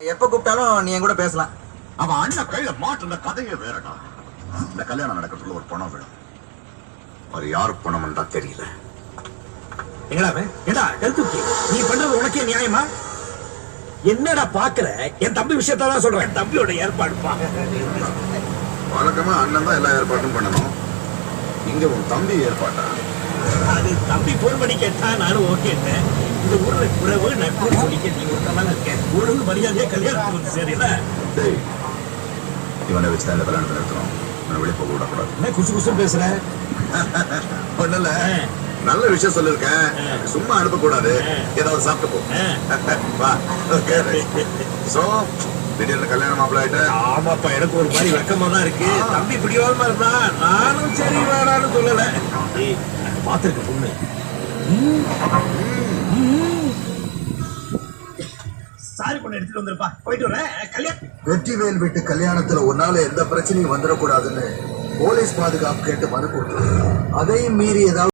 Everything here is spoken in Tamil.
எப்ப கூப்பிட்டாலும் நீ என் கூட பேசலாம். அவன் அண்ணன் கையில மாட்டுன கதையே வேறடா. இந்த கல்யாணம் நடக்கிறதுல ஒரு பணம் வேணும். அது யாரு தெரியல. எங்கடா அவன்? ஏடா கருத்துக்கி நீ பண்றது உனக்கே நியாயமா? என்னடா பாக்குற? என் தம்பி விஷயத்தான் தான் சொல்றேன். என் தம்பியோட ஏற்பாடுப்பா வழக்கமா அண்ணன் தான் எல்லா ஏற்பாட்டும் பண்ணணும். இங்க உன் தம்பி ஏற்பாட்டா? அது தம்பி போன் பண்ணி கேட்டா நானும் ஓகேட்டேன் இந்த ஊர்ல குறவு நட்பு சொல்லிக்க நீ ஒருத்தான் இருக்கேன் ஒழுங்கு மரியாதையா வந்து சரியில்ல இவனை வச்சு தான் கல்யாணத்தை நிறுத்தணும் இவனை வெளியே போக விடக்கூடாது. என்ன குசு குசு பேசுற? ஒண்ணுல நல்ல விஷயம் சொல்லிருக்கேன் சும்மா அனுப்பக்கூடாது. ஏதாவது சாப்பிட்டு போ சோ திடீர்னு கல்யாணம் மாப்பிள்ள ஆயிட்ட. ஆமாப்பா எனக்கு ஒரு மாதிரி வெக்கமா தான் இருக்கு தம்பி பிடிவாதமா இருந்தா நானும் சரி வேணான்னு சொல்லல. பார்த்திருக்க பொண்ணு. சாரி பொண்ணு எடுத்துட்டு வந்திருப்பா. போயிட்டு வரேன். கல்யாணம். வெற்றிவேல் வீட்டு கல்யாணத்துல உன்னால எந்த பிரச்சனையும் வந்துடக்கூடாதுன்னு போலீஸ் பாதுகாப்பு கேட்டு மனு கொடுத்து அதையும் மீறி ஏதாவது